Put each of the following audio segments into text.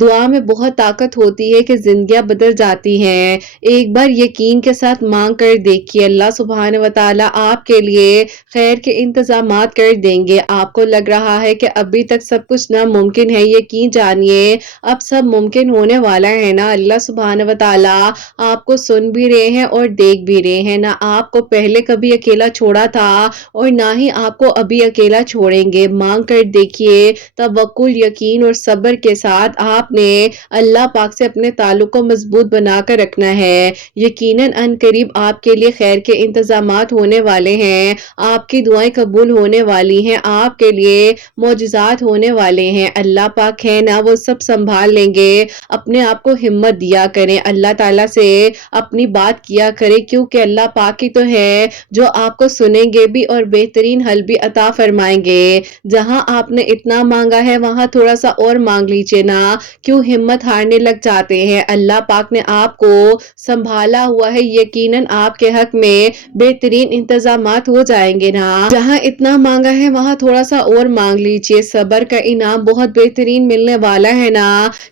دعا میں بہت طاقت ہوتی ہے کہ زندگیاں بدل جاتی ہیں۔ ایک بار یقین کے ساتھ مانگ کر دیکھیے، اللہ سبحانہ و تعالیٰ آپ کے لیے خیر کے انتظامات کر دیں گے۔ آپ کو لگ رہا ہے کہ ابھی تک سب کچھ ناممکن ہے، یقین جانیے اب سب ممکن ہونے والا ہے نا۔ اللہ سبحانہ و تعالیٰ آپ کو سن بھی رہے ہیں اور دیکھ بھی رہے ہیں، نہ آپ کو پہلے کبھی اکیلا چھوڑا تھا اور نہ ہی آپ کو ابھی اکیلا چھوڑیں گے۔ مانگ کر دیکھیے، توکل، یقین اور صبر کے ساتھ آپ نے اللہ پاک سے اپنے تعلق کو مضبوط بنا کر رکھنا ہے۔ یقیناً ان قریب آپ کے لیے خیر کے انتظامات ہونے والے ہیں، آپ کی دعائیں قبول ہونے والی ہیں، آپ کے لیے معجزات ہونے والے ہیں۔ اللہ پاک ہے نا، وہ سب سنبھال لیں گے۔ اپنے آپ کو ہمت دیا کریں، اللہ تعالیٰ سے اپنی بات کیا کریں، کیونکہ اللہ پاک ہی تو ہے جو آپ کو سنیں گے بھی اور بہترین حل بھی عطا فرمائیں گے۔ جہاں آپ نے اتنا مانگا ہے وہاں تھوڑا سا اور مانگ لیجیے نا، کیوں ہمت ہارنے لگ جاتے ہیں؟ اللہ پاک نے آپ کو سنبھالا ہوا ہے، یقیناً آپ کے حق میں بہترین انتظامات ہو جائیں گے نا۔ جہاں اتنا مانگا ہے وہاں تھوڑا سا اور مانگ لیجیے، صبر کا انعام بہت بہترین ملنے والا ہے نا۔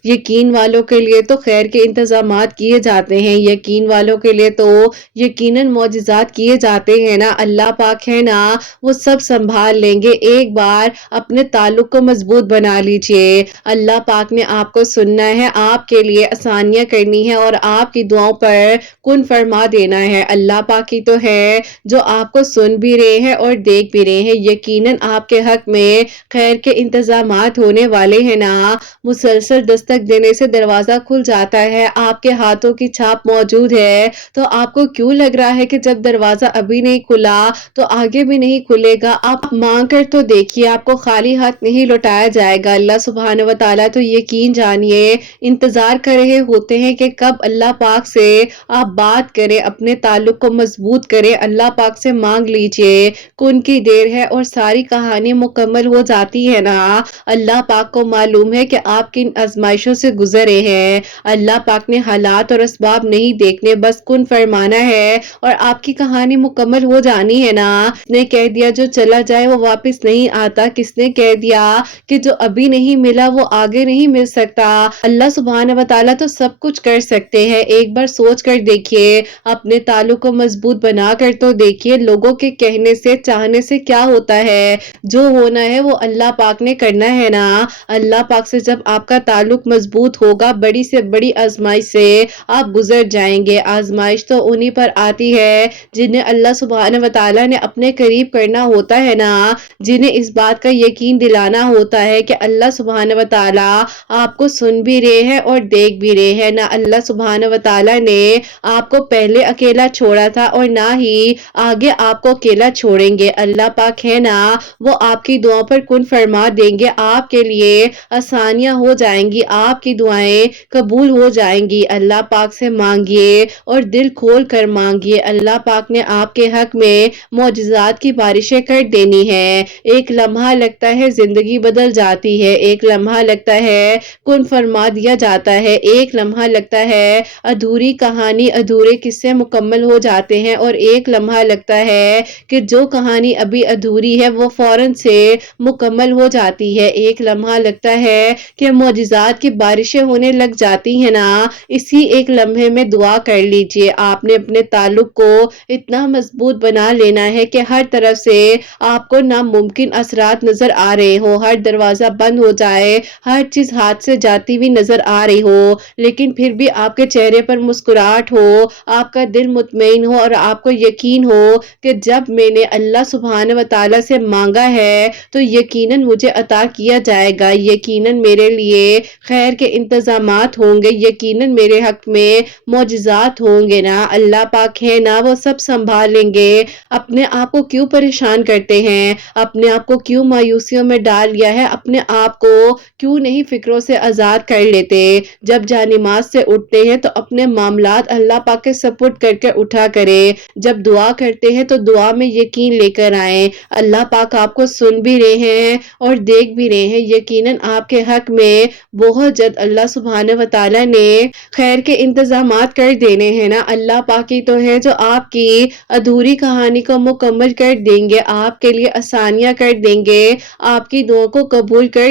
یقین والوں کے لیے تو خیر کے انتظامات کیے جاتے ہیں، یقین والوں کے لیے تو یقیناً معجزات کیے جاتے ہیں نا۔ اللہ پاک ہے نا، وہ سب سنبھال لیں گے۔ ایک بار اپنے تعلق کو مضبوط بنا لیجیے، اللہ پاک نے آپ کو سننا ہے، آپ کے لیے آسانیاں کرنی ہے اور آپ کی دعاؤں پر کن فرما دینا ہے۔ اللہ پاک ہی تو ہے جو آپ کو سن بھی رہے ہیں اور دیکھ بھی رہے ہیں، یقیناً آپ کے حق میں خیر کے انتظامات ہونے والے ہیں نا۔ مسلسل دستک دینے سے دروازہ کھل جاتا ہے، آپ کے ہاتھوں کی چھاپ موجود ہے، تو آپ کو کیوں لگ رہا ہے کہ جب دروازہ ابھی نہیں کھلا تو آگے بھی نہیں کھلے گا؟ آپ مانگ کر تو دیکھیے، آپ کو خالی ہاتھ نہیں لوٹایا جائے گا۔ اللہ سبحانہ و تعالیٰ تو یقین جانیے انتظار کر رہے ہوتے ہیں کہ کب اللہ پاک سے آپ بات کریں، اپنے تعلق کو مضبوط کریں، اللہ پاک سے مانگ لیجئے۔ کن کی دیر ہے اور ساری کہانی مکمل ہو جاتی ہے نا۔ اللہ پاک کو معلوم ہے کہ آپ کن آزمائشوں سے گزرے ہیں۔ اللہ پاک نے حالات اور اسباب نہیں دیکھنے، بس کن فرمانا ہے اور آپ کی کہانی مکمل ہو جانی ہے نا۔ کس نے کہہ دیا جو چلا جائے وہ واپس نہیں آتا؟ کس نے کہہ دیا کہ جو ابھی نہیں ملا وہ آگے نہیں مل سکتا؟ اللہ سبحانہ و تعالیٰ تو سب کچھ کر سکتے ہیں۔ ایک بار سوچ کر دیکھیے، اپنے تعلق کو مضبوط بنا کر تو دیکھیے، لوگوں کے کہنے سے چاہنے سے کیا ہوتا ہے؟ جو ہونا ہے وہ اللہ پاک نے کرنا ہے نا۔ اللہ پاک سے جب آپ کا تعلق مضبوط ہوگا، بڑی سے بڑی آزمائش سے آپ گزر جائیں گے۔ آزمائش تو انہی پر آتی ہے جنہیں اللہ سبحانہ و تعالیٰ نے اپنے قریب کرنا ہوتا ہے نا، جنہیں اس بات کا یقین دلانا ہوتا ہے کہ اللہ سبحانہ و تعالیٰ آپ کو سن بھی رہے ہیں اور دیکھ بھی رہے ہیں نا۔ اللہ سبحانہ و تعالیٰ نے آپ کو پہلے اکیلا چھوڑا تھا اور نہ ہی آگے آپ کو اکیلا چھوڑیں گے۔ اللہ پاک ہے نا، وہ آپ کی دعاؤں پر کن فرما دیں گے، آپ کے لیے آسانیاں ہو جائیں گی، آپ کی دعائیں قبول ہو جائیں گی۔ اللہ پاک سے مانگیے اور دل کھول کر مانگیے، اللہ پاک نے آپ کے حق میں معجزات کی بارشیں کر دینی ہے۔ ایک لمحہ لگتا ہے زندگی بدل جاتی ہے، ایک لمحہ لگتا ہے کن فرما دیا جاتا ہے، ایک لمحہ لگتا ہے ادھوری کہانی، ادھورے قصے مکمل ہو جاتے ہیں، اور ایک لمحہ لگتا ہے کہ جو کہانی ابھی ادھوری ہے وہ فوراً سے مکمل ہو جاتی ہے۔ ایک لمحہ لگتا ہے کہ معجزات کی بارشیں ہونے لگ جاتی ہیں نا۔ اسی ایک لمحے میں دعا کر لیجئے، آپ نے اپنے تعلق کو اتنا مضبوط بنا لینا ہے کہ ہر طرف سے آپ کو ناممکن اثرات نظر آ رہے ہو، ہر دروازہ بند ہو جائے، ہر چیز ہاتھ سے جاتی ہوئی نظر آ رہی ہو، لیکن پھر بھی آپ کے چہرے پر مسکراہٹ ہو، آپ کا دل مطمئن ہو اور آپ کو یقین ہو کہ جب میں نے اللہ سبحانہ و تعالیٰ سے مانگا ہے تو یقیناً مجھے عطا کیا جائے گا، یقیناً میرے لیے خیر کے انتظامات ہوں گے، یقیناً میرے حق میں معجزات ہوں گے نا۔ اللہ پاک ہے نا، وہ سب سنبھال لیں گے۔ اپنے آپ کو کیوں پریشان کرتے ہیں؟ اپنے آپ کو کیوں مایوسیوں میں ڈال لیا ہے؟ اپنے آپ کو کیوں نہیں فکروں سے آزاد کر لیتے؟ جب جانماز سے اٹھتے ہیں تو اپنے معاملات اللہ پاک کے سپرد کر کے اٹھا کریں، جب دعا کرتے ہیں تو دعا میں یقین لے کر آئیں، اللہ پاک آپ کو سن بھی رہے ہیں اور دیکھ بھی رہے ہیں، یقیناً آپ کے حق میں بہت جلد اللہ سبحانہ و تعالیٰ نے خیر کے انتظامات کر دینے ہیں نا۔ اللہ پاک ہی تو ہے جو آپ کی ادھوری کہانی کو مکمل کر دیں گے، آپ کے لیے آسانیاں کر دیں گے، آپ کی دعاؤں کو قبول کر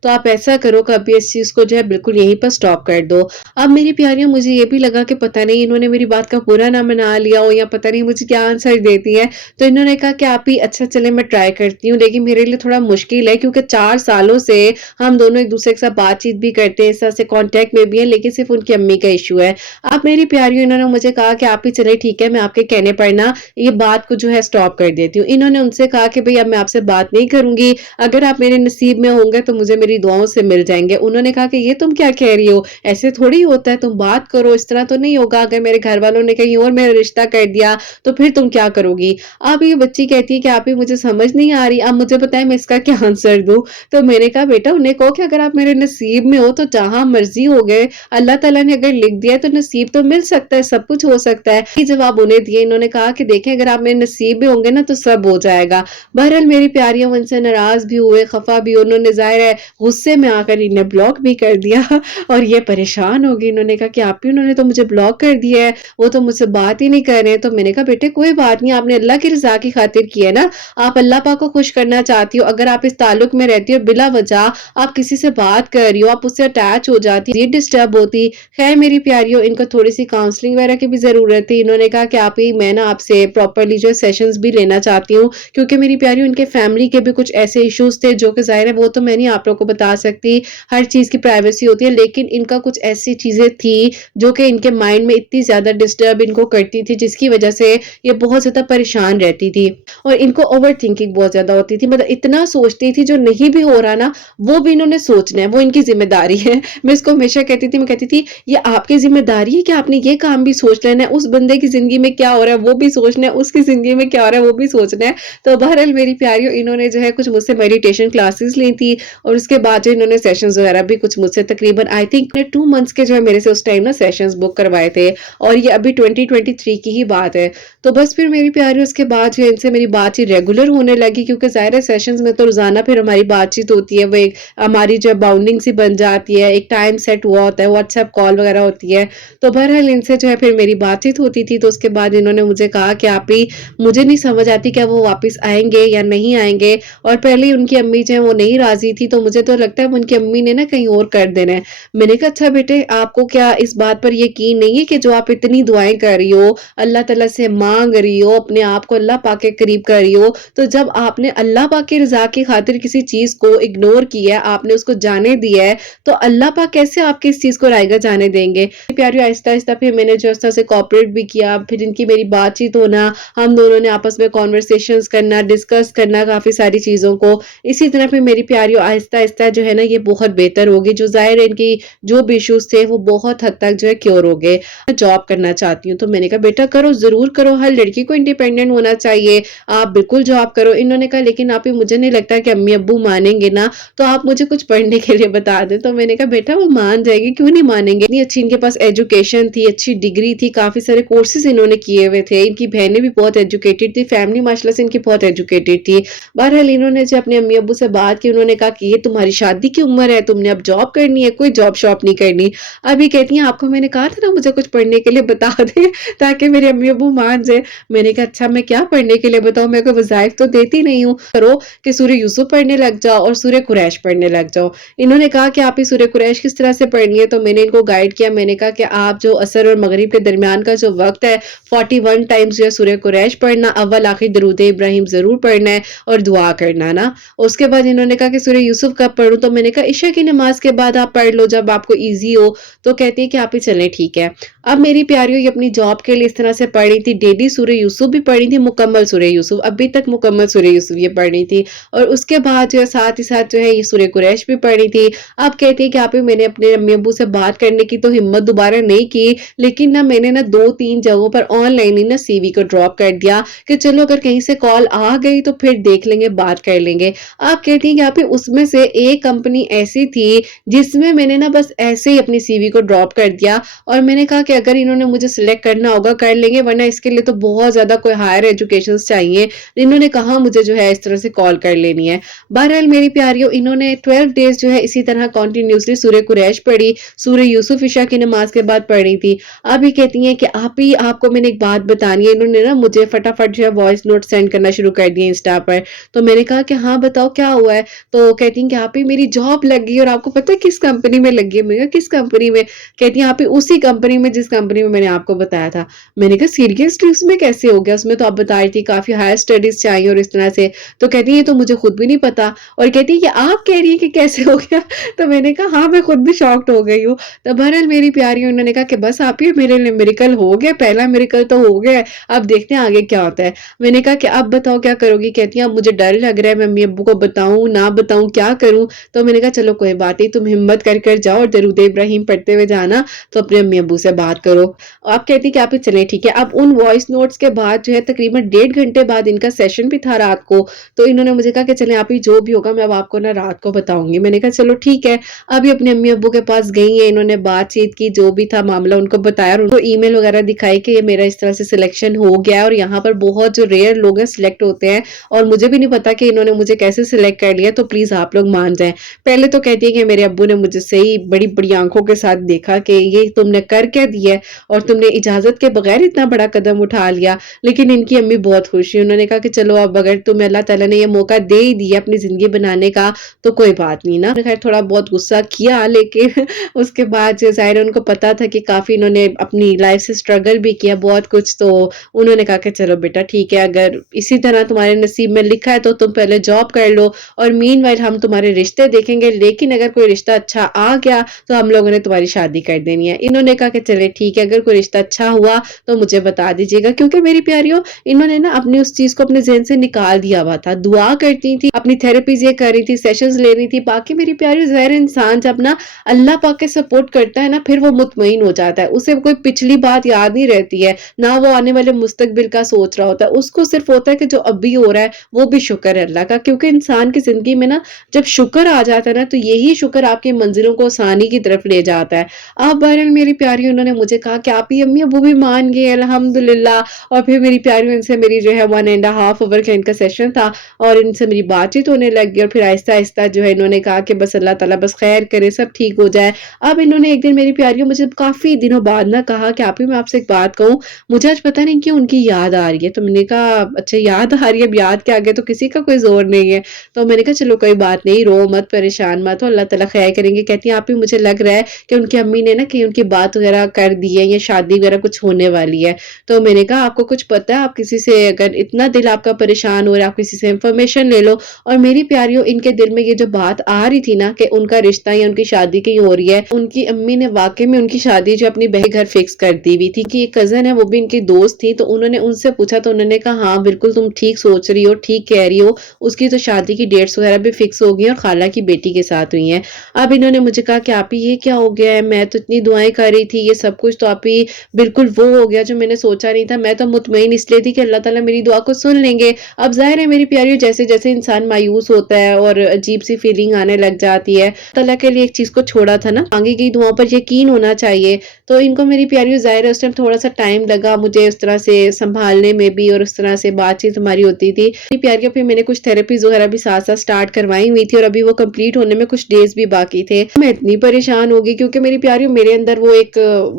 تو آپ ایسا کرو کہ ابھی اس چیز کو جو ہے بالکل یہیں پر سٹاپ کر دو۔ اب میری پیاریوں مجھے یہ بھی لگا کہ پتہ نہیں انہوں نے میری بات کا برا نہ منا لیا ہو یا پتہ نہیں مجھے کیا آنسر دیتی ہے، تو انہوں نے کہا کہ آپ ہی اچھا چلے میں ٹرائی کرتی ہوں، لیکن میرے لیے تھوڑا مشکل ہے کیونکہ 4 سالوں سے ہم دونوں ایک دوسرے کے ساتھ بات چیت بھی کرتے ہیں، اس طرح سے کانٹیکٹ میں بھی ہیں، لیکن صرف ان کی امی کا ایشو ہے۔ اب میری پیاریوں انہوں نے مجھے کہا کہ آپ ہی چلے ٹھیک ہے، میں آپ کے کہنے پر نا یہ بات کو جو ہے سٹاپ کر دیتی ہوں۔ انہوں نے ان سے کہا کہ بھئی اب میں آپ سے بات نہیں کروں گی، اگر آپ میرے نصیب میں ہوں گے تو مجھے میری دعاؤں سے مل جائیں گے۔ انہوں نے کہا کہ یہ تم کیا کہہ رہی ہو، ایسے تھوڑی ہوتا ہے، تم بات کرو، اس طرح تو نہیں ہوگا، اگر میرے گھر والوں نے کہیں اور میرا رشتہ کر دیا تو پھر تم کیا کرو گی۔ اب یہ بچی کہتی ہے کہ آپ ہی مجھے سمجھ نہیں آ رہی، اب مجھے بتائیں میں اس کا کیا آنسر دوں۔ تو میں نے کہا بیٹا انہیں کہو کہ اگر آپ میرے نصیب میں ہو تو جہاں مرضی ہو گئے، اللہ تعالیٰ نے اگر لکھ دیا تو نصیب تو مل سکتا ہے، سب کچھ ہو سکتا ہے۔ یہ جواب انہیں دیے، انہوں نے کہا کہ دیکھیں اگر آپ میرے نصیب میں ہوں گے نا تو سب ہو جائے گا۔ بہرحال میری پیاریوں ان سے ناراض بھی ہوئے، خفا بھی، انہوں نے ظاہر ہے غصے میں آ کر انہیں بلاک بھی کر دیا اور یہ پریشان ہو گئی۔ انہوں نے کہا کہ آپ ہی انہوں نے تو مجھے بلاک کر دیا ہے، وہ تو مجھ سے بات ہی نہیں کر رہے ہیں۔ تو میں نے کہا بیٹے کوئی بات نہیں، آپ نے اللہ کی رضا کی خاطر کی ہے نا، آپ اللہ پاک کو خوش کرنا چاہتی ہو، اگر آپ اس تعلق میں رہتی ہو بلا وجہ آپ کسی سے بات کر رہی ہو، آپ اس سے اٹیچ ہو جاتی، یہ ڈسٹرب ہوتی۔ خیر میری پیاریوں ان کو تھوڑی سی کاؤنسلنگ وغیرہ کی بھی ضرورت تھی۔ انہوں نے کہا کہ آپ ہی میں نا آپ سے پراپرلی جو سیشنز بھی لینا چاہتی ہوں، کیونکہ میری پیاریوں ان کے فیملی کے بھی کچھ ایسے ایشوز تھے جو کہ ظاہر ہے وہ تو میں نہیں آپ لوگوں کو بتا سکتی، ہر چیز کی پرائیویسی ہوتی ہے، لیکن ان کا کچھ ایسی چیزیں تھی جو کہ ان کے مائنڈ میں اتنی زیادہ ڈسٹرب ان کو کرتی تھی جس کی وجہ سے یہ بہت زیادہ پریشان رہتی تھی اور ان کو اوور تھنکنگ بہت زیادہ ہوتی تھی، مطلب اتنا سوچتی تھی جو نہیں بھی ہو رہا نا وہ بھی انہوں نے سوچنا ہے، وہ ان کی ذمہ داری ہے۔ میں اس کو ہمیشہ کہتی تھی، میں کہتی تھی یہ آپ کی ذمہ داری ہے کہ آپ نے یہ کام بھی سوچ لینا ہے، اس بندے کی زندگی میں کیا ہو رہا ہے وہ بھی سوچنا ہے، اس کی زندگی میں کیا ہو رہا ہے وہ بھی سوچنا ہے۔ تو بہرحال میری پیاریوں انہوں نے جو ہے کچھ مجھ سے میڈیٹیشن کلاسز لی تھی اور اس کے بعد جو انہوں نے سیشنز وغیرہ بھی کچھ مجھ سے تقریباً آئی تھنک 2 منتھس کے جو ہے میرے سے اس ٹائم نا سیشنز بک کروائے تھے اور یہ ابھی 2023 کی ہی بات ہے۔ تو بس پھر میری پیاریوں اس کے بعد جو ان سے میری بات چیت ریگولر ہونے لگی، کیونکہ ظاہر ہے سیشنز میں تو روزانہ پھر ہماری بات چیت ہوتی ہے، وہ ایک ہماری جو باؤنڈنگ سی بن جاتی ہے، ایک ٹائم سیٹ ہوا ہوتا ہے، واٹس ایپ کال وغیرہ ہوتی ہے۔ تو بہرحال ان سے جو ہے پھر میری بات چیت ہوتی تھی، تو اس کے بعد انہوں نے مجھے کہا کہ آپ ہی مجھے نہیں سمجھ آتی کہ وہ واپس آئیں گے یا نہیں آئیں گے، اور پہلے ہی ان کی امی جو ہے وہ نہیں راضی تھی، تو مجھے تو لگتا ہے ان کی امی نے نا کہیں اور کر دینا ہے۔ میں نے کہا اچھا بیٹے آپ کو کیا اس بات پر یقین نہیں ہے کہ جو آپ اتنی دعائیں کر رہی ہو، اللہ تعالیٰ سے مانگ رہی ہو، اپنے آپ کو اللہ پاک کے قریب کر رہی ہو، تو جب آپ نے اللہ پاک کی رضا کی خاطر کسی چیز کو اگنور کیا ہے، آپ نے اس کو جانے دیا ہے، تو اللہ پاک کیسے آپ کی اس چیز کو رائیگاں جانے دیں گے۔ پیاری آہستہ آہستہ پھر میں نے جو اس طرح سے کوآپریٹ بھی کیا، پھر ان کی میری بات چیت ہونا، ہم دونوں نے آپس میں کانورسیشنز کرنا، ڈسکس کرنا کافی ساری چیزوں کو، اسی طرح پھر میری پیاریوں آہستہ آہستہ جو ہے نا یہ بہت بہتر ہوگی، جو ظاہر ہے ان کی جو بھی ایشوز تھے وہ بہت حد تک جو ہے کیور ہو گئے۔ میں جاب کرنا چاہتی ہوں، تو میں نے کہا بیٹا کرو، ضرور کرو، ہر لڑکی کو انڈیپینڈنٹ ہونا چاہیے، آپ بالکل جاب کرو۔ انہوں نے کہا لیکن آپ ہی مجھے نہیں لگتا کہ امی ابو مانیں گے نا، تو آپ مجھے کچھ پڑھنے کے لیے بتا دیں۔ تو میں نے کہا بیٹا وہ مان جائیں گے، کیوں نہیں مانیں گے، اتنی اچھی ان کے پاس ایجوکیشن تھی، اچھی ڈگری تھی، کافی سارے کورسز انہوں نے کیے ہوئے تھے، ان کی بہنیں بھی بہت ایجوکیٹڈ تھی، فیملی ماشاءاللہ سے ان کی بہت ایجوکیٹڈ تھی۔ بہرحال انہوں نے جو اپنے امی ابو سے بات کی، انہوں نے کہا کہ یہ تمہاری شادی کی عمر ہے، تم نے اب جاب کرنی ہے، کوئی جاب شاپ نہیں کرنی۔ ابھی کہتی ہیں آپ کو میں نے کہا تھا نا مجھے کچھ پڑھنے کے لیے بتا دیں تاکہ میرے امی ابو مان جائیں۔ میں نے کہا اچھا میں کیا پڑھنے کے لیے بتاؤں، میں کوئی وظائف تو دیتی نہیں ہوں، کرو کہ سورہ یوسف پڑھنے لگ جاؤ اور سورہ قریش پڑھنے لگ جاؤ۔ انہوں نے کہا کہ آپ ہی سورہ قریش کس طرح سے پڑھنی ہے، تو میں نے ان کو گائیڈ کیا، میں نے کہا کہ آپ جو عصر اور مغرب کے درمیان کا جو وقت ہے 41 ٹائمز جو ہے سورہ قریش پڑھنا، اول آخر درود ابراہیم ضرور پڑھنا ہے اور دعا کرنا نا۔ اس کے بعد انہوں نے کہا کہ سورہ یوسف کب پڑھوں، تو میں نے کہا عشاء کی نماز کے بعد آپ پڑھ لو جب آپ کو ایزی ہو۔ تو کہتی ہے کہ آپ ہی چلیں ٹھیک ہے۔ اب میری پیاریوں یہ اپنی جاب کے لیے اس طرح سے پڑھ رہی تھی، ڈیلی سورہ یوسف بھی پڑھ رہی تھی، مکمل سورہ یوسف، ابھی تک مکمل سورہ یوسف یہ پڑھ رہی تھی، اور اس کے بعد جو ہے ساتھ ہی ساتھ جو ہے یہ سورہ قریش بھی پڑھ رہی تھی۔ اب کہتی ہے کہ آپ ہی میں نے اپنے امی ابو سے بات کرنے کی تو ہمت دوبارہ نہیں کی، لیکن نہ میں نے نہ 2-3 جگہوں پر آن لائن ہی نہ سی وی کو ڈراپ کر دیا کہ چلو اگر کہیں سے کال آ گئی تو پھر دیکھ لیں گے، بات کر لیں گے۔ آپ کہتی ہیں کہ آپ ہی اس میں سے ایک کمپنی ایسی تھی جس میں نے نا بس ایسے ہی اپنی سی وی کو ڈراپ کر دیا، اور میں نے کہا کہ اگر انہوں نے مجھے سلیکٹ کرنا ہوگا کر لیں گے، ورنہ اس کے لیے تو بہت زیادہ کوئی ہائر ایجوکیشنز چاہیے، انہوں نے کہا مجھے جو ہے اس طرح سے کال کر لینی ہے۔ بہرحال میری پیاریوں انہوں نے 12 ڈیز جو ہے اسی طرح کنٹینیوسلی سورہ قریش پڑھی، سورہ یوسف عشاء کی نماز کے بعد پڑھ رہی تھی۔ اب یہ کہتی ہیں کہ آپ کو میں نے ایک بات بتانی ہے، انہوں نے نا مجھے فٹافٹ جو ہے وائس نوٹ سینڈ کرنا شروع کر دیا انسٹا پر۔ تو میں نے کہا کہ ہاں بتاؤ کیا ہوا ہے، تو کہتی ہیں کہ آپ ہی میری جاب لگ گئی، اور آپ کو پتہ ہے کس کمپنی میں لگ گئی؟ میں نے کہا کس کمپنی میں؟ کہتی ہیں آپ ہی اسی کمپنی میں جس کمپنی میں میں نے آپ کو بتایا تھا۔ میں نے کہا سیریسلی اس میں کیسے ہو گیا؟ اس میں تو آپ بتا رہی تھی کافی ہائر اسٹڈیز چاہیے اور اس طرح سے۔ تو کہتی ہیں یہ تو مجھے خود بھی نہیں پتا، اور کہتی ہے کہ آپ کہہ رہی ہیں کہ کیسے ہو گیا؟ تو میں نے کہا ہاں میں خود بھی شاکڈ ہو گئی ہوں۔ تو بہرحال میری پیاری انہوں نے کہا کہ بس آپ ہی میرے لیے میریکل ہو گیا، پہلا میریکل تو ہو گیا ہے، اب دیکھتے ہیں آگے کیا ہوتا ہے۔ میں نے کہا کہ اب بتاؤ کیا کرو گی؟ کہتی ہیں اب مجھے ڈر لگ رہا ہے، میں امی ابو کو بتاؤں نہ بتاؤں کیا کروں؟ تو میں نے کہا چلو کوئی بات نہیں، تم ہمت کر جاؤ اور درود ابراہیم پڑھتے ہوئے جانا، تو اپنے امی ابو سے بات کرو۔ آپ کہتی کہ آپ ہی چلیں ٹھیک ہے۔ اب ان وائس نوٹس کے بعد جو ہے تقریباً 1.5 گھنٹے بعد ان کا سیشن بھی تھا رات کو، تو انہوں نے مجھے کہا کہ چلیں آپ ہی جو بھی ہوگا میں اب آپ کو نا رات کو بتاؤں گی۔ میں نے کہا چلو ٹھیک ہے۔ ابھی اپنے امی ابو کے پاس گئی ہیں، انہوں نے بات چیت کی، جو بھی تھا معاملہ ان کو بتایا، اور ان کو ای میل وغیرہ دکھائی کہ یہ میرا اس طرح سے سلیکشن ہو گیا ہے، اور یہاں پر بہت جو ریئر لوگ ہیں سلیکٹ ہوتے ہیں، اور مجھے بھی نہیں پتا کہ انہوں نے مجھے کیسے سلیکٹ کر لیا، تو پلیز آپ لوگ مان جائیں۔ پہلے تو کہتی ہے کہ میرے ابو نے مجھے سے ہی بڑی بڑی آنکھوں کے ساتھ دیکھا کہ یہ تم نے کر کے دیا ہے، اور تم نے اجازت کے بغیر اتنا بڑا قدم اٹھا لیا۔ لیکن ان کی امی بہت خوش ہوئی، انہوں نے کہا کہ چلو اب اگر تمہیں اللہ تعالیٰ نے یہ موقع دے ہی دیا اپنی زندگی بنانے کا تو کوئی بات نہیں نا۔ خیر تھوڑا بہت غصہ کیا، لیکن اس کے بعد جو ظاہر ان کو پتا تھا کہ کافی انہوں نے اپنی لائف سے سٹرگل بھی کیا بہت کچھ، تو انہوں نے کہا کہ چلو بیٹا ٹھیک ہے، اگر اسی طرح تمہارے نصیب میں لکھا ہے تو تم پہلے جاب کر لو، اور مین وائل ہم تمہارے رشتے دیکھیں گے، لیکن اگر کوئی رشتہ اچھا آ گیا تو ہم لوگوں نے تمہاری شادی کر دینی ہے۔ انہوں نے کہا کہ چلے ٹھیک ہے، اگر کوئی رشتہ اچھا ہوا تو مجھے بتا دیجیے گا، کیونکہ میری پیاریوں انہوں نے نا اپنی اس چیز کو اپنے ذہن سے نکال دیا ہوا تھا، دعا کرتی تھی، اپنی تھراپیز یہ کر رہی تھی، سیشنز لے رہی تھی۔ باقی میری پیاری ظاہر انسان جب نا اللہ پاک کے سپورٹ کرتا ہے نا پھر وہ مطمئن ہو جاتا ہے، اسے کوئی پچھلی بات یاد نہیں رہتی ہے، نہ وہ آنے والے مستقبل کا سوچ رہا ہوتا ہے، اس کو صرف ہوتا ہے کہ جو ابھی ہو رہا ہے وہ بھی شکر ہے اللہ کا، کیونکہ انسان کی زندگی میں نا جب شکر آ جاتا ہے نا تو یہی شکر آپ کی منزلوں کو آسانی کی طرف لے جاتا ہے۔ آپ بہرحال میری پیاری انہوں نے مجھے کہا کہ آپ ہی امی ابو بھی مان گئے الحمدللہ، اور پھر میری پیاری ان سے میری جو ہے 1.5 hour کا ان کا سیشن تھا، اور ان سے میری بات چیت ہونے لگ گئی، اور پھر آہستہ آہستہ جو ہے انہوں نے کہا کہ بس اللہ تعالیٰ بس خیر کرے، سب ٹھیک ہو جائے۔ اب انہوں نے ایک دن میری پیاریوں مجھے کافی دنوں بعد نہ کہا کہ آپ ہی میں آپ سے ایک بات کہوں، مجھے آج پتہ نہیں کیوں ان کی یاد آ رہی ہے۔ تو میں نے کہا اچھا یاد آ رہی ہے؟ اب یاد کے آگے تو کسی کا کوئی زور نہیں ہے۔ تو میں نے کہا چلو کوئی بات نہیں، رو مت پریشان مت ہو، اللہ تعالیٰ خیر کریں گے۔ کہتی ہیں آپ ہی مجھے لگ رہا ہے کہ ان کی امی نے نا کہ ان کی بات وغیرہ کر دی ہے یا شادی وغیرہ کچھ ہونے والی ہے۔ تو میں نے کہا آپ کو کچھ پتہ ہے؟ آپ کسی سے اگر اتنا دل آپ کا پریشان ہو رہا ہے آپ کسی سے انفارمیشن لے لو۔ اور میری پیاریوں ان کے دل میں یہ جو بات آ رہی تھی نا کہ ان کا رشتہ یا ان کی شادی کہیں ہو رہی ہے، ان کی امی نے واقعی میں ان کی شادی جو اپنی بہن گھر فکس کر دی ہوئی تھی کہ ایک کزن ہے وہ بھی ان کی دوست تھی، تو انہوں نے ان سے پوچھا تو انہوں نے کہا ہاں بالکل تم ٹھیک سوچ رہی ہو، ٹھیک کہہ رہی ہو، اس کی تو شادی کی ڈیٹس وغیرہ بھی فکس ہو گئی ہیں اور خالہ کی بیٹی کے ساتھ ہوئی ہیں۔ اب انہوں نے مجھے کہا کہ آپ ہی یہ کیا ہو گیا ہے؟ میں تو اتنی دعائیں کر رہی تھی، یہ سب کچھ تو آپ ہی بالکل وہ ہو گیا جو میں نے سوچا نہیں تھا، میں تو مطمئن اس لیے تھی کہ اللہ تعالیٰ میری دعا کو سن لیں گے۔ اب ظاہر ہے میری پیاریوں جیسے جیسے انسان مایوس ہوتا ہے اور عجیب سی فیلنگ آنے لگ جاتی ہے، اللہ کے لیے ایک چیز کو چھوڑا تھا نا، مانگی گئی دعاؤں پر یقین ہونا چاہیے۔ تو ان کو میری پیاریوں ظاہر ہے اس ٹائم تھوڑا سا ٹائم لگا مجھے اس طرح سے سنبھالنے میں بھی، اور اس طرح سے بات چیت ہماری ہوتی تھی۔ میری پیاریوں پہ میں نے کچھ تھراپیز وغیرہ بھی ساتھ ساتھ سٹارٹ کروائی ہوئی تھی، اور ابھی وہ کمپلیٹ ہونے میں کچھ ڈیز بھی باقی تھے۔ میں اتنی پریشان ہوگی کیونکہ میری پیاریوں میرے اندر وہ ایک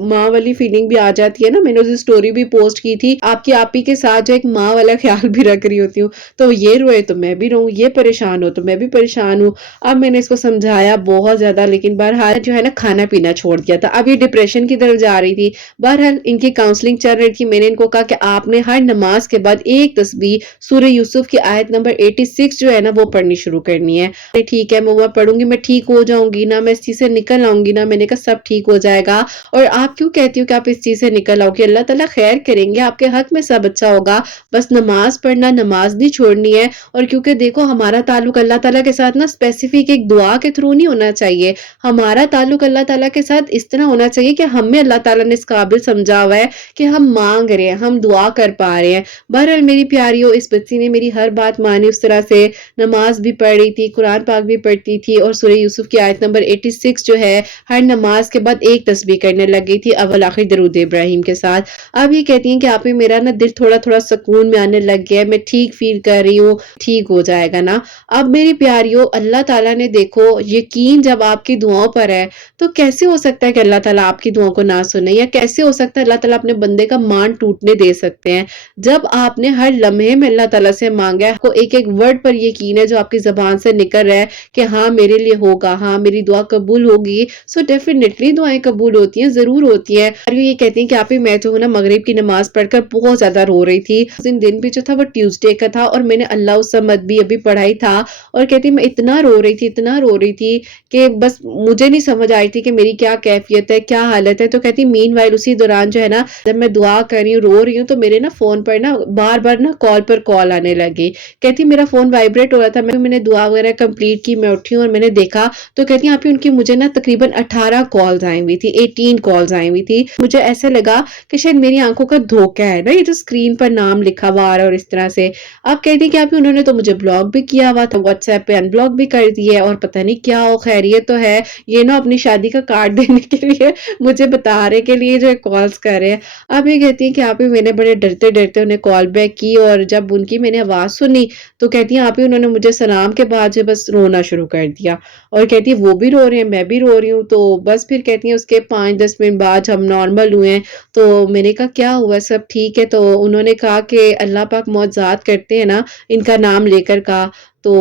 ماں والی فیلنگ بھی آ جاتی ہے نا، میں نے اس سٹوری بھی پوسٹ کی تھی، آپ کی آپی کے ساتھ جو ایک ماں والا خیال بھی رکھ رہی ہوتی ہوں، تو یہ روئے تو میں بھی رہوں، یہ پریشان ہو تو میں بھی پریشان ہوں۔ اب میں نے اس کو سمجھایا بہت زیادہ، لیکن بہرحال جو ہے نا کھانا پینا چھوڑ دیا تھا، اب یہ ڈپریشن کی طرف جا رہی تھی۔ بہرحال ان کی کاؤنسلنگ چل رہی تھی، میں نے ان کو کہا کہ آپ نے ہر نماز کے بعد ایک تسبیح سورہ یوسف کی آیت نمبر 86 جو ہے نا وہ پڑھنی شروع کرنی ہے۔ ٹھیک ہے میں وہ پڑھوں گی، میں ٹھیک ہو جاؤں گی نا، میں اس چیز سے نکل آؤں گی نا۔ میں نے کہا سب ٹھیک ہو جائے گا، اور آپ کیوں کہتی ہو کہ آپ اس چیز سے نکل آؤ گی؟ اللہ تعالیٰ خیر کریں گے، آپ کے حق میں سب اچھا ہوگا، بس نماز پڑھنا، نماز نہیں چھوڑنی ہے۔ اور کیونکہ دیکھو ہمارا تعلق اللہ تعالیٰ کے ساتھ نا اسپیسیفک ایک دعا کے تھرو نہیں ہونا چاہیے، ہمارا تعلق اللہ تعالیٰ کے ساتھ اس طرح ہونا چاہیے کہ ہمیں اللہ تعالیٰ نے اس قابل سمجھا ہوا ہے کہ ہم مانگ رہے ہیں، ہم دعا کر پا رہے ہیں۔ بہرحال میری پیاریوں اس بچی نے میری ہر بات مانی، اس طرح سے نماز بھی پڑھ رہی تھی، قرآن پاک بھی پڑھتی تھی، اور سورہ یوسف کی آیت نمبر 86 جو ہے ہر نماز کے بعد ایک تسبیح کرنے لگ گئی تھی، اول آخر درود ابراہیم کے ساتھ۔ اب یہ کہتی ہیں کہ آپ ہی میرا نا دل تھوڑا تھوڑا سکون میں آنے لگ گیا ہے، میں ٹھیک فیل کر رہی ہوں، ٹھیک ہو جائے گا نا۔ اب میری پیاریوں اللہ تعالیٰ نے دیکھو یقین جب آپ کی دعاؤں پر ہے تو کیسے ہو سکتا ہے کہ اللہ تعالیٰ آپ کی دعاؤں کو نہ سنے، یا کیسے ہو سکتا ہے اللہ تعالیٰ اپنے بندے کا مان ٹوٹنے دے سکتے ہیں؟ جب آپ نے ہر لمحے میں اللہ تعالیٰ سے مانگا ہے، آپ کو ایک ایک ورڈ پر یقین ہے جو آپ کی زبان سے نکل رہا ہے کہ ہاں میرے لیے ہوگا, ہاں میری دعا قبول ہوگی. سو ڈیفینیٹلی دعائیں قبول ہوتی ہیں, ضرور ہوتی ہیں. اور یہ کہتی ہیں کہ آپ ہی میں جو ہوں نا مغرب کی نماز پڑھ کر بہت زیادہ رو رہی تھی. اس دن بھی جو تھا وہ ٹیوزڈے کا تھا اور میں نے اللہ الصمد بھی ابھی پڑھائی تھا, اور کہتی میں اتنا رو رہی تھی, اتنا رو رہی تھی کہ بس مجھے نہیں سمجھ آئی تھی کہ میری کیا کیفیت ہے, کیا حالت ہے. تو کہتی مین وائل اسی دوران جو ہے نا جب میں دعا کر رہی ہوں, رو رہی ہوں, تو میرے نا فون پر نا بار بار نا کال پر کال آنے لگی. کہتی میرا فون وائبریٹ ہو رہا تھا, میں نے دعا وغیرہ کمپلیٹ کی, میں اٹھی ہوں اور میں نے دیکھا تو کہتی ہیں آپ ان کی مجھے نا تقریباً 18 کالز آئی ہوئی تھی, 18 کالز آئی ہوئی تھی. مجھے ایسا لگا کہ شاید میری آنکھوں کا دھوکہ ہے نا, یہ جو اسکرین پر نام لکھا ہوا آ رہا ہے اور اس طرح سے. آپ کہتی ہیں کہ آپ انہوں نے تو مجھے بلاک بھی کیا ہوا تھا, واٹس ایپ پہ ان بلاک بھی کر دیے, اور پتہ نہیں کیا ہو, خیریت تو ہے. یہ نا اپنی شادی کا کارڈ دینے کے لیے مجھے بتانے کے لیے جو کالز کر رہے ہیں. آپ یہ کہتی ہیں کہ آپ ہی میں نے بڑے ڈرتے ڈرتے انہیں کال بیک کی, اور جب ان کی میں نے آواز سنی تو کہتی ہیں آپ ہی انہوں نے مجھے سلام کے بعد جو بس رونا شروع کر دیا, اور کہتی ہے وہ بھی رو رہے ہیں, میں بھی رو رہی ہوں. تو بس پھر کہتی ہیں اس کے 5-10 منٹ بعد ہم نارمل ہوئے ہیں. تو میں نے کہا کیا ہوا, سب ٹھیک ہے؟ تو انہوں نے کہا کہ اللہ پاک معجزات کرتے ہیں نا ان کا نام لے کر. کہا تو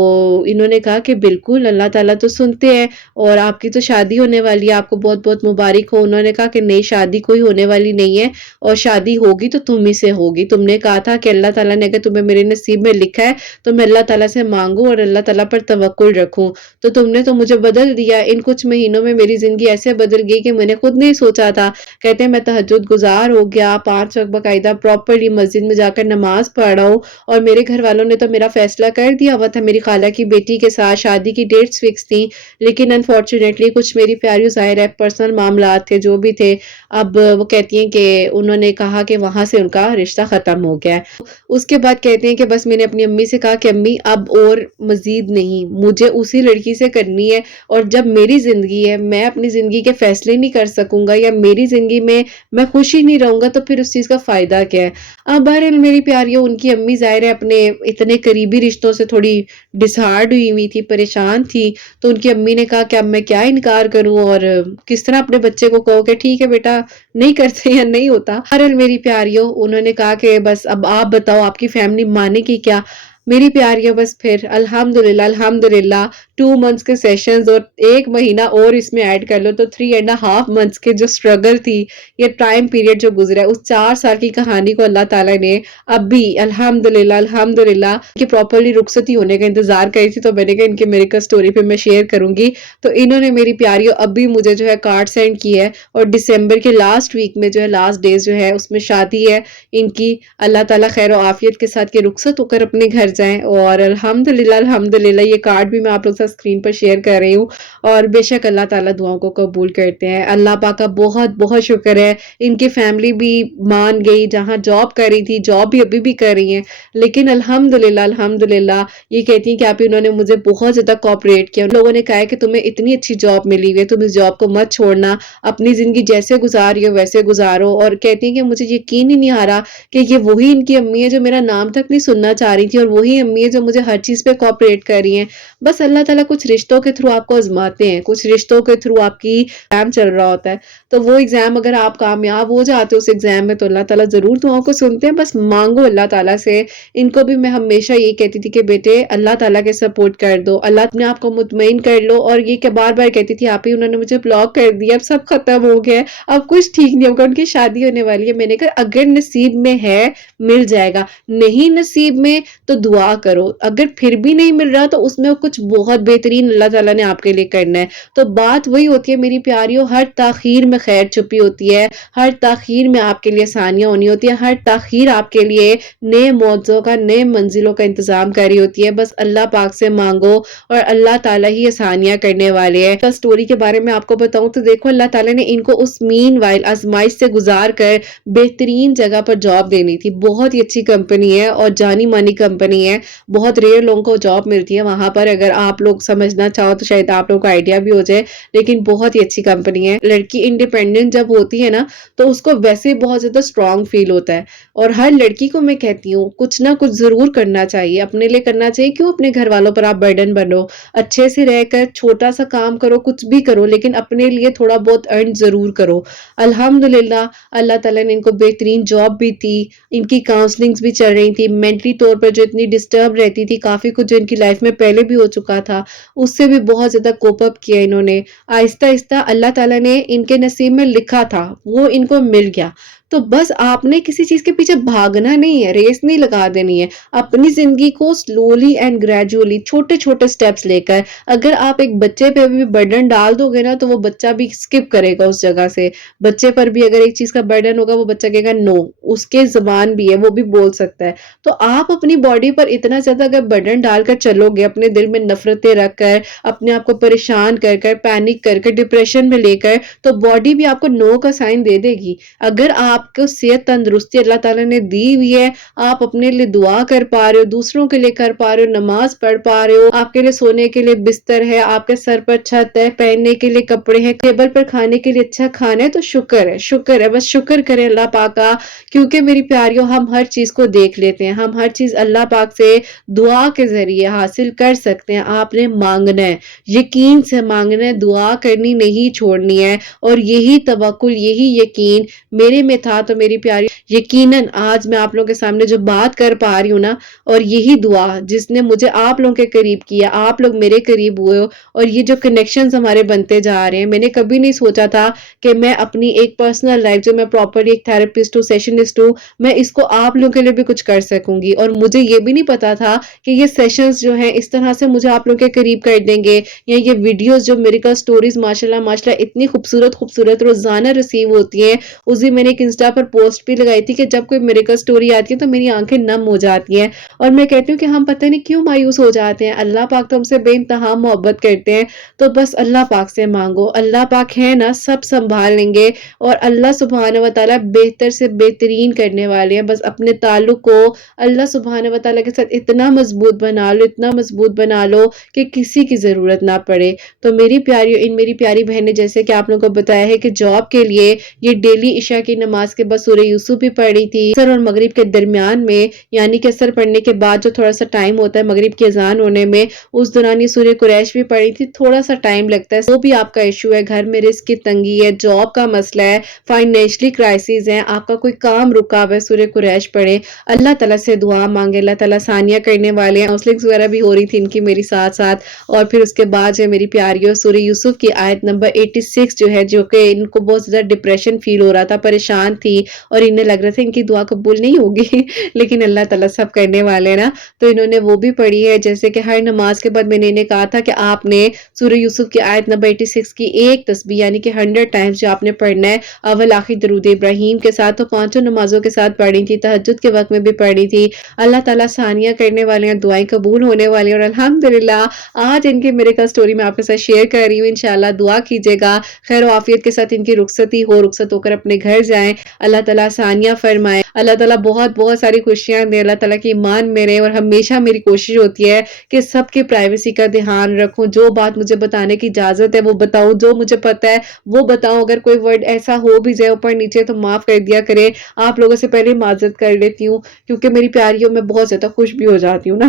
انہوں نے کہا کہ بالکل اللہ تعالیٰ تو سنتے ہیں, اور آپ کی تو شادی ہونے والی ہے, آپ کو بہت بہت مبارک ہو. انہوں نے کہا کہ نہیں, شادی کوئی ہونے والی نہیں ہے, اور شادی ہوگی تو تم ہی سے ہوگی. تم نے کہا تھا کہ اللہ تعالیٰ نے اگر تمہیں میرے نصیب میں لکھا ہے تو میں اللہ تعالیٰ سے مانگوں اور اللہ تعالیٰ پر توکل رکھوں. تو تم نے تو مجھے بدل دیا, ان کچھ مہینوں میں میری زندگی ایسے بدل گئی کہ میں نے خود نہیں سوچا تھا. کہتے ہیں میں تہجد گزار ہو گیا, 5 وقت باقاعدہ پراپرلی مسجد میں جا کر نماز پڑھ رہا ہوں, اور میرے گھر والوں نے تو میرا فیصلہ کر دیا ہوا تھا. میری خالہ کی بیٹی کے ساتھ شادی کی ڈیٹس فکس تھیں, لیکن انفارچونیٹلی کچھ میری پیاری ظاہر ہے پرسنل معاملات تھے جو بھی تھے. اب وہ کہتی ہیں کہ انہوں نے کہا کہ وہاں سے ان کا رشتہ ختم ہو گیا ہے. اس کے بعد کہتے ہیں کہ بس میں نے اپنی امی سے کہا کہ امی اب اور مزید نہیں, مجھے اسی لڑکی سے کرنی ہے, اور جب میری زندگی ہے میں اپنی زندگی کے فیصلے نہیں کر سکوں گا, یا میری زندگی میں خوشی نہیں رہوں گا, تو پھر اس چیز کا فائدہ کیا ہے. اب بہرحال میری پیاریوں, ان کی امی ظاہر ہے اپنے اتنے قریبی رشتوں سے تھوڑی ڈسہارڈ ہوئی تھی, پریشان تھی. تو ان کی امی نے کہا کہ اب میں کیا انکار کروں, اور کس طرح اپنے بچے کو کہو کہ ٹھیک ہے بیٹا نہیں کرتے یا نہیں ہوتا. بہرحال میری پیاریوں, انہوں نے کہا کہ بس اب آپ بتاؤ آپ کی فیملی مانے کی کیا. میری پیاریوں بس پھر الحمدللہ 2 منتھس کے سیشنز اور 1 مہینہ اور اس میں ایڈ کر لو تو 3.5 منتھس کے جو سٹرگل تھی, یہ ٹائم پیریڈ جو گزرا ہے, اس 4 سال کی کہانی کو اللہ تعالیٰ نے اب بھی الحمدللہ کہ پراپرلی رخصتی ہونے کا انتظار کری تھی. تو میں نے کہا ان کے میریکل سٹوری پہ میں شیئر کروں گی. تو انہوں نے میری پیاریوں اب بھی مجھے جو ہے کارڈ سینڈ کی ہے, اور دسمبر کے لاسٹ ویک میں جو ہے لاسٹ ڈیز جو ہے اس میں شادی ہے ان کی. اللہ تعالیٰ خیر و عافیت کے ساتھ کہ رخصت ہو کر اپنے گھر جائیں, اور الحمدللہ یہ کارڈ بھی میں آپ لوگ سے اسکرین پر شیئر کر رہی ہوں. اور بے شک اللہ تعالیٰ دعاؤں کو قبول کرتے ہیں. اللہ پاک کا بہت بہت شکر ہے, ان کی فیملی بھی مان گئی, جہاں جاب کر رہی تھی جاب بھی ابھی بھی کر رہی ہیں, لیکن الحمدللہ یہ کہتی ہیں کہ آپ انہوں نے مجھے بہت زیادہ کوآپریٹ کیا. لوگوں نے کہا ہے کہ تمہیں اتنی اچھی جاب ملی ہوئی ہے, تم اس جاب کو مت چھوڑنا, اپنی زندگی جیسے گزاری ہو ویسے گزارو. اور کہتی ہیں کہ مجھے یقین ہی نہیں آ رہا کہ یہ وہی ان کی امی ہے جو میرا نام تک نہیں سننا چاہ رہی تھی, اور وہی امی ہے جو مجھے ہر چیز پہ کوآپریٹ کر رہی ہیں. بس اللہ تعالیٰ کچھ رشتوں کے تھرو آپ کو آزماتے ہیں, کچھ رشتوں کے تھرو آپ کی ایگزام چل رہا ہوتا ہے. تو وہ ایگزام اگر آپ کامیاب ہو جاتے ہو اس ایگزام میں, تو اللہ تعالیٰ ضرور دعاؤں کو سنتے ہیں. بس مانگو اللہ تعالیٰ سے. ان کو بھی میں ہمیشہ یہ کہتی تھی کہ بیٹے اللہ تعالیٰ کے سپورٹ کر دو, اللہ اپنے آپ کو مطمئن کر لو. اور یہ کہ بار بار کہتی تھی آپ ہی انہوں نے مجھے بلاک کر دیا, اب سب ختم ہو گیا, اب کچھ ٹھیک نہیں ہوگا, ان کی شادی ہونے والی ہے. میں نے کہا اگر نصیب میں ہے مل جائے گا, نہیں نصیب میں تو دعا کرو, اگر پھر بھی نہیں مل رہا تو اس میں کچھ بہت بہترین اللہ تعالیٰ نے آپ کے لیے کرنا ہے. تو بات وہی ہوتی ہے میری پیاریوں, ہر تاخیر میں خیر چھپی ہوتی ہے, ہر تاخیر میں آپ کے لیے آسانیاں ہونی ہوتی ہیں, ہر تاخیر آپ کے لیے نئے موضوع کا, نئے منزلوں کا انتظام کری ہوتی ہے. بس اللہ پاک سے مانگو, اور اللہ تعالیٰ ہی آسانیاں کرنے والے ہیں. تو سٹوری کے بارے میں آپ کو بتاؤں تو دیکھو اللہ تعالیٰ نے ان کو اس مین وائل آزمائش سے گزار کر بہترین جگہ پر جاب دینی تھی. بہت ہی اچھی کمپنی ہے اور جانی مانی کمپنی ہے, بہت ریئر لوگوں کو جاب ملتی ہے وہاں پر. اگر آپ لوگ سمجھنا چاہو تو شاید آپ لوگ کو آئیڈیا بھی ہو جائے, لیکن بہت ہی اچھی کمپنی ہے. لڑکی انڈیپینڈنٹ جب ہوتی ہے نا تو اس کو ویسے بہت زیادہ اسٹرانگ فیل ہوتا ہے, اور ہر لڑکی کو میں کہتی ہوں کچھ نہ کچھ ضرور کرنا چاہیے, اپنے لیے کرنا چاہیے. کیوں اپنے گھر والوں پر آپ برڈن بنو, اچھے سے رہ کر چھوٹا سا کام کرو, کچھ بھی کرو, لیکن اپنے لیے تھوڑا بہت ارن ضرور کرو. الحمدللہ اللہ تعالیٰ نے ان کو بہترین جاب بھی تھی, ان کی کاؤنسلنگز بھی چل رہی تھی, مینٹلی طور پر جو اتنی ڈسٹرب رہتی تھی، کافی کچھ جو ان کی لائف میں پہلے بھی ہو چکا تھا اس سے بھی بہت زیادہ کوپ اپ کیا انہوں نے۔ آہستہ آہستہ اللہ تعالیٰ نے ان کے نصیب میں لکھا تھا وہ ان کو مل گیا۔ تو بس آپ نے کسی چیز کے پیچھے بھاگنا نہیں ہے، ریس نہیں لگا دینی ہے، اپنی زندگی کو سلولی اینڈ گریجولی چھوٹے چھوٹے سٹیپس لے کر، اگر آپ ایک بچے پہ بھی برڈن ڈال دو گے نا تو وہ بچہ بھی سکپ کرے گا اس جگہ سے۔ بچے پر بھی اگر ایک چیز کا برڈن ہوگا وہ بچہ کہے گا نو، اس کے زبان بھی ہے، وہ بھی بول سکتا ہے۔ تو آپ اپنی باڈی پر اتنا زیادہ اگر برڈن ڈال کر چلو گے، اپنے دل میں نفرتیں رکھ کر، اپنے آپ کو پریشان کر کر، پینک کر کر، ڈپریشن میں لے کر، تو باڈی بھی آپ کو نو کا سائن دے دے گی۔ اگر آپ کو صحت تندرستی اللہ تعالیٰ نے دی ہوئی ہے، آپ اپنے لیے دعا کر پا رہے ہو، دوسروں کے لیے کر پا رہے ہو، نماز پڑھ پا رہے ہو، آپ کے لیے سونے کے لیے بستر ہے، آپ کے سر پر چھت ہے، پہننے کے لیے کپڑے ہیں، ٹیبل پر کھانے کے لیے اچھا کھانا ہے، تو شکر ہے، شکر ہے، بس شکر کریں اللہ پاک کا۔ کیونکہ میری پیاریوں ہم ہر چیز کو دیکھ لیتے ہیں، ہم ہر چیز اللہ پاک سے دعا کے ذریعے حاصل کر سکتے ہیں۔ آپ نے مانگنا ہے، یقین سے مانگنا ہے، دعا کرنی نہیں چھوڑنی ہے، اور یہی توکل، یہی یقین میرے میں تھا تو میری پیاری یقیناً آج میں آپ لوگوں کے سامنے جو بات کر پا رہی ہوں نا، اور یہی دعا جس نے مجھے آپ لوگوں کے قریب کیا، آپ لوگ میرے قریب ہوئے ہو، اور یہ جو کنیکشنز ہمارے بنتے جا رہے ہیں، میں نے کبھی نہیں سوچا تھا کہ میں اپنی ایک پرسنل لائف جو میں پراپرلی ایک تھراپسٹ ہوں، سیشنسٹ ہوں، میں اس کو آپ لوگوں کے لیے بھی کچھ کر سکوں گی۔ اور مجھے یہ بھی نہیں پتا تھا کہ یہ سیشنز جو ہیں اس طرح سے مجھے آپ لوگوں کے قریب کر دیں گے، یا یہ ویڈیوز جو میریکل سٹوریز ماشاءاللہ ماشاءاللہ اتنی خوبصورت خوبصورت روزانہ ریسیو ہوتی ہیں۔ اس دن میں نے ایک انسٹا پر پوسٹ بھی لگائی تھی کہ جب کوئی میریکل سٹوری آتی ہے تو میری آنکھیں نم ہو جاتی ہیں، اور میں کہتی ہوں کہ ہم پتہ نہیں کیوں مایوس ہو جاتے ہیں، اللہ پاک تو ہم سے بے انتہا محبت کرتے ہیں۔ تو بس اللہ پاک سے مانگو، اللہ پاک ہے نا، سب سنبھال لیں گے، اور اللہ سبحانہ و تعالیٰ بہتر سے بہترین کرنے والے ہیں۔ بس اپنے تعلق کو اللہ سبحانہ و تعالیٰ کے ساتھ اتنا مضبوط بنا لو، اتنا مضبوط بنا لو کہ کسی کی ضرورت نہ پڑے۔ تو میری پیاریوں، ان میری پیاری بہنیں، جیسے کہ آپ لوگوں کو بتایا ہے کہ جاب کے لیے یہ ڈیلی عشاء کی نماز کے بعد سورہ یوسف بھی پڑھی تھی، عصر اور مغرب کے درمیان میں، یعنی کہ عصر پڑھنے کے بعد جو تھوڑا سا ٹائم ہوتا ہے مغرب کی اذان ہونے میں، اس دوران یہ سورہ قریش بھی پڑھی تھی۔ تھوڑا سا ٹائم لگتا ہے، وہ بھی آپ کا ایشو ہے، گھر میں رزق کی تنگی ہے، جاب کا مسئلہ ہے، فائنینشلی کرائسس ہے، آپ کا کوئی کام رکا ہوا ہے، سورہ قریش پڑھے، اللہ تعالیٰ سے دعا مانگے، اللہ تعالیٰ آسانیاں کرنے والے ہیں۔ کاؤنسلنگز وغیرہ بھی ہو رہی تھی ان کی میری ساتھ ساتھ، اور پھر اس کے بعد جو میری پیاریوں سورہ یوسف کی آیت نمبر 86 جو ہے، جو کہ ان کو بہت زیادہ ڈپریشن فیل ہو رہا تھا، پریشان تھی، اور انہیں لگ رہا تھا ان کی دعا قبول نہیں ہوگی لیکن اللہ تعالیٰ سب کرنے والے نا، تو انہوں نے وہ بھی پڑھی ہے۔ جیسے کہ ہر نماز کے بعد میں نے انہیں کہا تھا کہ آپ نے سورہ یوسف کی آیت نمبر 86 کی ایک تسبیح یعنی کہ 100 ٹائمز جو آپ نے پڑھنا ہے، اول آخر درود ابراہیم کے ساتھ، تو 5 نمازوں کے ساتھ پڑھی تھی، تہجد کے وقت میں بھی پڑھی تھی۔ اللہ تعالیٰ آسانیاں کرنے والے ہیں، دعائیں قبول ہونے والی ہیں، اور الحمدللہ آج ان کی میریکل سٹوری میں آپ کے ساتھ شیئر کر رہی ہوں۔ انشاءاللہ دعا کیجیے گا خیر و عافیت کے ساتھ ان کی رخصتی ہو، رخصت ہو کر اپنے گھر جائیں، اللہ تعالیٰ آسانیاں فرمائے، اللہ تعالیٰ بہت بہت ساری خوشیاں دے، اللہ تعالیٰ کی ایمان میں رہے۔ اور ہمیشہ میری کوشش ہوتی ہے کہ سب کی پرائیویسی کا دھیان رکھوں، جو بات مجھے بتانے کی اجازت ہے وہ بتاؤں، جو مجھے پتہ ہے وہ بتاؤں، اگر کوئی ورڈ ایسا ہو بھی جائے اوپر نیچے تو معاف کر دیا کرے۔ آپ لوگوں سے پہلے معذرت کر لیتی ہوں کیونکہ میری پیاریوں میں بہت زیادہ خوش بھی ہو جاتی ہوں نا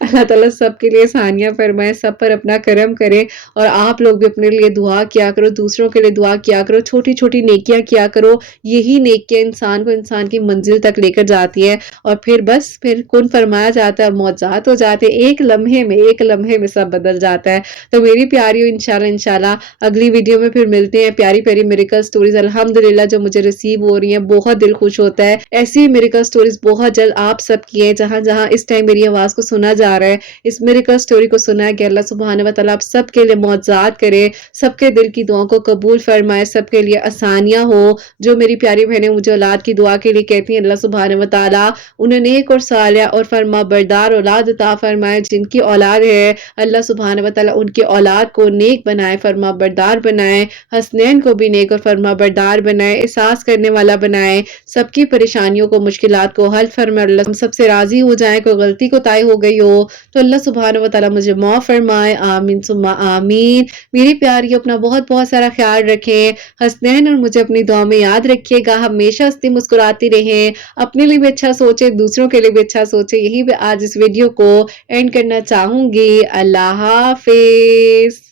اللہ تعالیٰ سب کے لیے آسانیاں فرمائے، سب پر اپنا کرم کرے، اور آپ لوگ بھی اپنے لیے دعا کیا کرو، دوسروں کے لیے دعا کیا کرو، چھوٹی چھوٹی نیکیاں کیا کرو، یہی نیکیاں انسان کو انسان کی منزل تک لے کر جاتی ہے، اور پھر بس پھر کن فرمایا جاتا ہے، معجزات ہو جاتے ہیں، ایک لمحے میں سب بدل جاتا ہے۔ تو میری پیاریوں انشاءاللہ اگلی ویڈیو میں پھر ملتے ہیں، پیاری پیاری میریکل سٹوریز الحمدللہ جو مجھے ریسیو ہو رہی ہیں، بہت دل خوش ہوتا ہے۔ ایسی میریکل سٹوریز بہت جلد آپ سب کی ہیں، جہاں جہاں اس ٹائم میری آواز کو سنا جا رہا ہے، اس میریکل سٹوری کو سنا ہے کہ اللہ سبحانہ و تعالیٰ آپ سب کے لیے معجزات کرے، سب کے دل کی دعاؤں کو قبول فرمائے، سب کے لیے آسانیاں ہو۔ جو میری پیاری بہنیں مجھے اولاد کی دعا کے لیے کہتی ہیں، اللہ سبحانہ و تعالیٰ انہیں نیک اور صالح اور فرما بردار اولاد عطا فرمائے، جن کی اولاد ہے اللہ سبحانہ و تعالیٰ ان کی اولاد کو نیک بنائے، فرما بردار بنائے، حسنین کو بھی نیک اور فرما بردار بنائے، احساس کرنے والا بنائے، سب کی پریشانیوں کو مشکلات کو حل فرمائے، اللہ ہم سب سے راضی ہو جائیں، کوئی غلطی کوتاہی ہو گئی ہو تو اللہ سبحانہ و تعالیٰ مجھے معاف فرمائے، آمین ثم آمین۔ میری پیاری اپنا بہت بہت سارا خیال رکھیں، حسنین اور مجھے اپنی دعا میں یاد رکھیے گا، ہمیشہ ہنستی مسکراتی رہیں، اپنے لیے بھی اچھا سوچیں، دوسروں کے لیے بھی اچھا سوچیں۔ یہی میں آج اس ویڈیو کو اینڈ کرنا چاہوں گی۔ اللہ حافظ۔